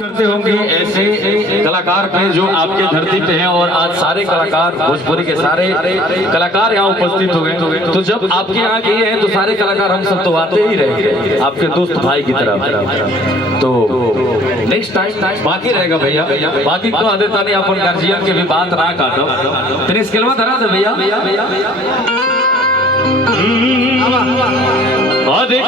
करते होंगे ऐसे कलाकार थे जो आपके धरती पे हैं और आज सारे कलाकार भोजपुरी के सारे कलाकार यहाँ उपस्थित हो गए। तो जब आपके यहाँ गए हैं तो सारे कलाकार हम सब तो आते ही रहे आपके दोस्त भाई की तरह। तो नेक्स्ट टाइम बाकी रहेगा भैया, बाकी को आदेता नहीं अपन गार्जियन के भी बात ना काटो तेरे स्केल में धरा दे भैया। अरे